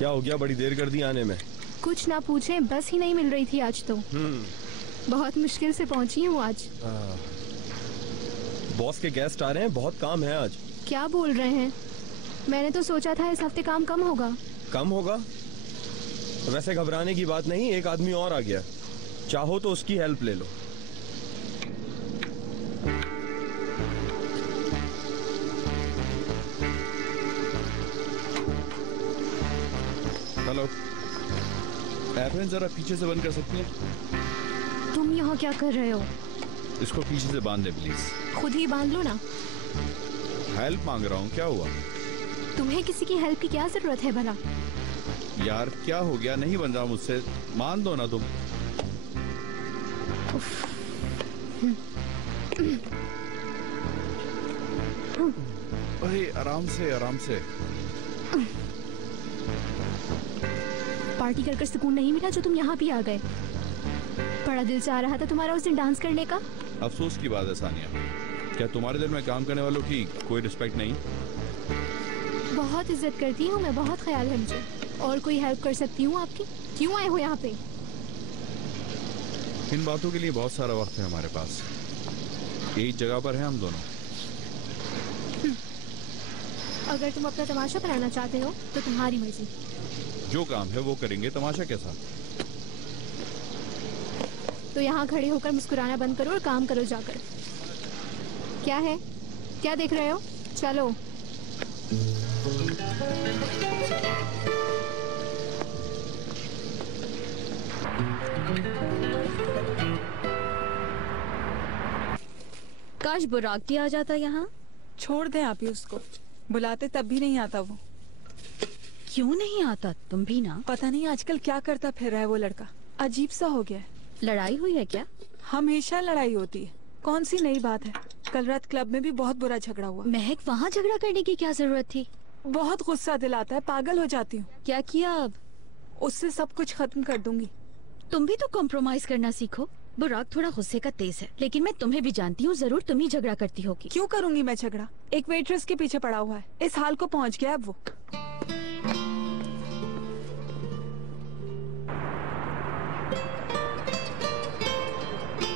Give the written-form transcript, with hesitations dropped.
क्या हो गया, बड़ी देर कर दी आने में? कुछ ना पूछे, बस ही नहीं मिल रही थी आज तो। बहुत मुश्किल से पहुंची हूँ आज। बॉस के गेस्ट आ रहे हैं, बहुत काम है आज। क्या बोल रहे हैं? मैंने तो सोचा था इस हफ्ते काम कम होगा। कम होगा? वैसे घबराने की बात नहीं, एक आदमी और आ गया, चाहो तो उसकी हेल्प ले लो। हेलो, एयरप्लेन जरा पीछे से बंद कर सकती हैं? तुम यहाँ क्या कर रहे हो? इसको पीछे से बांध दे प्लीज। खुद ही बांध लो ना। हेल्प मांग रहा हूँ, क्या हुआ? तुम्हें किसी की हेल्प की क्या जरूरत है भला? यार क्या हो गया, नहीं बन रहा मुझसे, मान दो ना तुम। अरे आराम से आराम से। पार्टी कर सुकून नहीं मिला जो तुम यहाँ भी आ गए। बड़ा दिल चाह रहा था तुम्हारा उस दिन डांस करने का। अफसोस की बात है सानिया, क्या तुम्हारे दिल में काम करने वालों की कोई रिस्पेक्ट नहीं? बहुत इज्जत करती हूँ मैं, बहुत ख्याल है मुझे। और कोई हेल्प कर सकती हूँ आपकी? क्यों आए हो यहाँ पे? इन बातों के लिए बहुत सारा वक्त है हमारे पास, एक जगह पर है हम दोनों। अगर तुम अपना तमाशा बनाना चाहते हो तो तुम्हारी मर्जी। जो काम है वो करेंगे, तमाशा कैसा? तो यहाँ खड़े होकर मुस्कुराना बंद करो और काम करो जाकर। क्या है, क्या देख रहे हो? चलो। काश बुराक भी आ जाता यहाँ। छोड़ दे आप ही उसको, बुलाते तब भी नहीं आता वो। क्यों नहीं आता? तुम भी ना। पता नहीं आजकल क्या करता फिर रहा है वो लड़का, अजीब सा हो गया है। लड़ाई हुई है क्या? हमेशा लड़ाई होती है, कौन सी नई बात है? कल रात क्लब में भी बहुत बुरा झगड़ा हुआ। महक, वहाँ झगड़ा करने की क्या जरूरत थी? बहुत गुस्सा दिलाता है, पागल हो जाती हूँ। क्या किया अब? उससे सब कुछ खत्म कर दूंगी। तुम भी तो कॉम्प्रोमाइज करना सीखो। बुराक थोड़ा गुस्से का तेज है, लेकिन मैं तुम्हें भी जानती हूँ, जरूर तुम ही झगड़ा करती होगी। क्यों करूंगी मैं झगड़ा? एक वेट्रेस के पीछे पड़ा हुआ है, इस हाल को पहुँच गया अब वो।